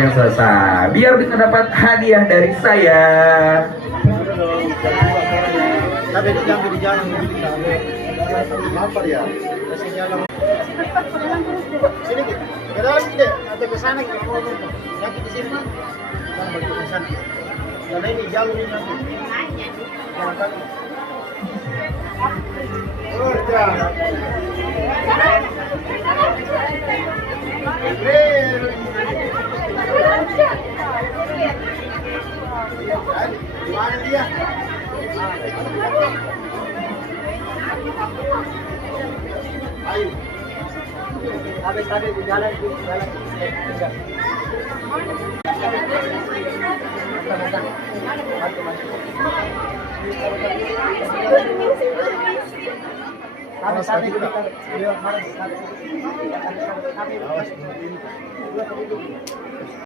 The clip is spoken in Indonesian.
Yang selesai biar bisa dapat hadiah dari saya. Tapi itu jangan di jalan lapar ya. Sini ke dalam ide atau ke sana kita mau ngomong. Nanti di sini kita balik ke sana. Karena ini jalur ini nanti. Jangan takut. Mana dia? Ayo. Habis tadi di jalan Habis tadi kita